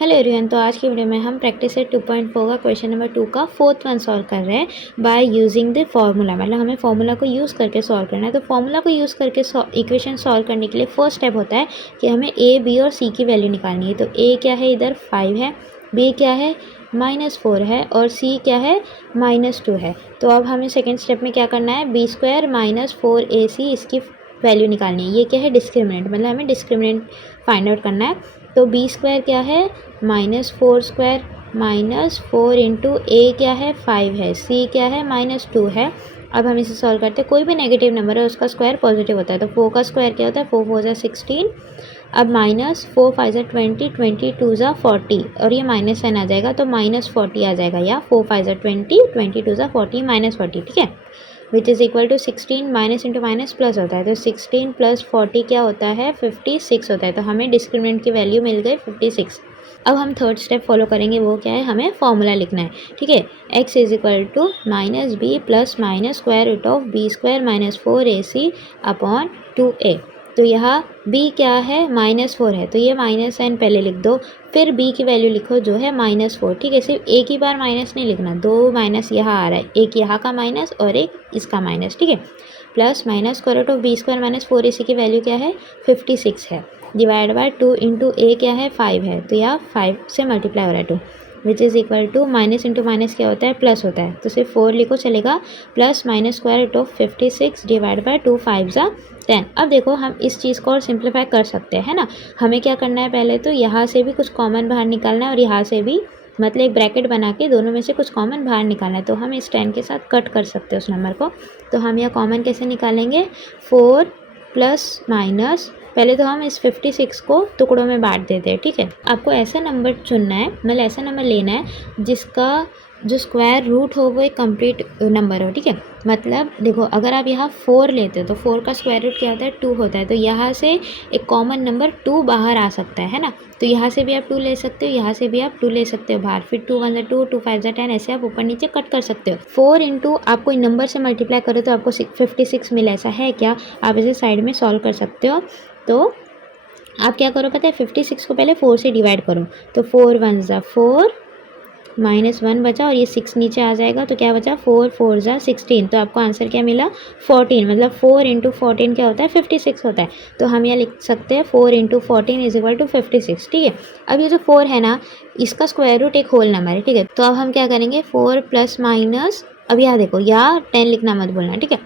Hello everyone. तो आज की वीडियो में हम प्रैक्टिस सेट 2.4 का क्वेश्चन नंबर 2 का फोर्थ वन सॉल्व कर रहे हैं बाय यूजिंग द फॉर्मूला। मतलब हमें फॉर्मूला को यूज़ करके सॉल्व करना है। तो फॉर्मूला को यूज़ करके इक्वेशन सॉल्व करने के लिए फर्स्ट स्टेप होता है कि हमें ए, बी और सी की वैल्यू निकालनी है। तो ए क्या है, इधर 5 है, बी क्या है -4 है और सी क्या है -2 है। तो अब हमें सेकेंड स्टेप में क्या करना है, बी स्क्वायर -4ac इसकी वैल्यू निकालनी है। ये क्या है, डिस्क्रिमिनेंट, मतलब हमें डिस्क्रिमिनेंट फाइंड आउट करना है। तो बी स्क्वायर क्या है -4 स्क्वायर -4 इंटू ए क्या है 5 है, सी क्या है -2 है। अब हम इसे सॉल्व करते हैं। कोई भी नेगेटिव नंबर है उसका स्क्वायर पॉजिटिव होता है। तो 4 का स्क्वायर क्या होता है, 4 4 16। अब -4 5 20, 22 40 और ये -n आ जाएगा तो -40 आ जाएगा, या 4 5 20, 22 40 -40, ठीक है। Which is equal to 16, minus into minus plus होता है। तो 16 + 40 क्या होता है, 56 होता है। तो हमें डिस्क्रिमिनेंट की वैल्यू मिल गई 56। अब हम थर्ड स्टेप फॉलो करेंगे, वो क्या है, हमें फॉर्मूला लिखना है, ठीक है। x is equal to -b plus square root of b square -4ac upon 2a। तो यहाँ b क्या है, -4 है, तो ये -n पहले लिख दो, फिर b की वैल्यू लिखो जो है -4, ठीक है। सिर्फ एक ही बार माइनस नहीं लिखना, दो माइनस यहाँ आ रहा है, एक यहाँ का माइनस और एक इसका माइनस, ठीक है। Plus square root of b square -4ac की वैल्यू क्या है, 56 है, डिवाइड बाय 2 इंटू ए क्या है 5 है, तो यहाँ 5 से मल्टीप्लाई हो रहा है 2, which is equal to minus into minus क्या होता है, प्लस होता है। तो सिर्फ 4 लिखो चलेगा, plus square root of 56 divide by 2 5 10। अब देखो हम इस चीज़ को और सिंप्लीफाई कर सकते हैं, है ना। हमें क्या करना है, पहले तो यहाँ से भी कुछ कॉमन बाहर निकालना है और यहाँ से भी, मतलब एक ब्रैकेट बना के दोनों में से कुछ कॉमन बाहर निकालना है। तो हम इस 10 के साथ कट कर सकते हैं उस नंबर को। तो हम यह कॉमन कैसे निकालेंगे, 4 प्लस माइनस, पहले तो हम इस 56 को टुकड़ों में बांट देते हैं, ठीक है। आपको ऐसा नंबर चुनना है, मतलब ऐसा नंबर लेना है जिसका जो स्क्वायर रूट हो वो एक कंप्लीट नंबर हो, ठीक है। मतलब देखो, अगर आप यहाँ 4 लेते हो तो 4 का स्क्वायर रूट क्या होता है, 2 होता है। तो यहाँ से एक कॉमन नंबर 2 बाहर आ सकता है ना। तो यहाँ से भी आप 2 ले सकते हो, यहाँ से भी आप 2 ले सकते हो बाहर, फिर 2 1 ज़ा 2, 2 5 ज़ा 10, ऐसे आप ऊपर नीचे कट कर सकते हो। 4 इंटू आप कोई नंबर से मल्टीप्लाई करो तो आपको 56 मिला, ऐसा है क्या, आप इसे साइड में सॉल्व कर सकते हो। तो आप क्या करो पता है, 56 को पहले 4 से डिवाइड करो, तो 4 1 ज़ा 4, -1 बचा और ये 6 नीचे आ जाएगा, तो क्या बचा, 4 4 ज़ा 16। तो आपको आंसर क्या मिला, 14, मतलब 4 इंटू 14 क्या होता है, 56 होता है। तो हम यहाँ लिख सकते हैं 4 इंटू 14 इज इक्वल टू 56, ठीक है। अब ये जो 4 है ना, इसका स्क्वायर रूट एक होल नंबर है, ठीक है। तो अब हम क्या करेंगे, 4 प्लस माइनस, अब यहाँ देखो, यहाँ 10 लिखना मत भूलना, ठीक है।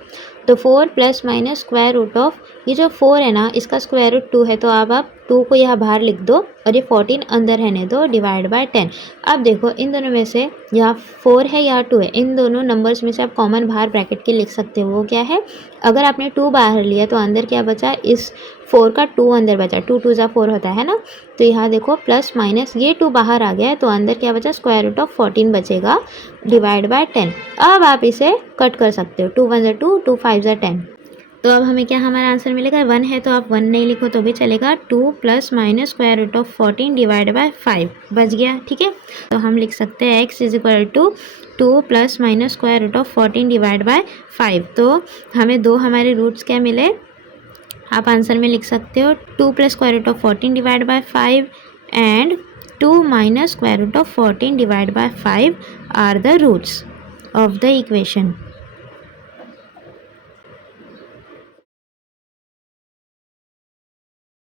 तो 4 plus minus square root of, ये जो 4 है ना इसका स्क्वायर रूट 2 है, तो अब आप 2 को यहाँ बाहर लिख दो और ये 14 अंदर रहने दो, डिवाइड बाय 10। अब देखो इन दोनों में से, यहाँ 4 है यहाँ 2 है, इन दोनों नंबर्स में से आप कॉमन बाहर ब्रैकेट के लिख सकते हो। वो क्या है, अगर आपने 2 बाहर लिया तो अंदर क्या बचा, इस 4 का 2 अंदर बचा, 2 2 ज़ा 4 होता है ना। तो यहाँ देखो प्लस माइनस ये 2 बाहर आ गया है, तो अंदर क्या बचा, स्क्वायर रूट ऑफ 14 बचेगा, डिवाइड बाय 10। अब आप इसे कट कर सकते हो, 2 1 ज़ा 2, 2 5 ज़ा 10। तो अब हमें क्या, हमारा आंसर मिलेगा 1 है, तो आप 1 नहीं लिखो तो भी चलेगा, 2 plus minus square root of 14 divide by 5 बच गया, ठीक है। तो हम लिख सकते हैं x is equal to 2 plus minus square root of 14 divide by 5। तो हमें दो हमारे रूट्स क्या मिले, आप आंसर में लिख सकते हो 2 plus square root of 14 divide by 5 and 2 minus square root of 14 divide by 5 are the roots of the equation.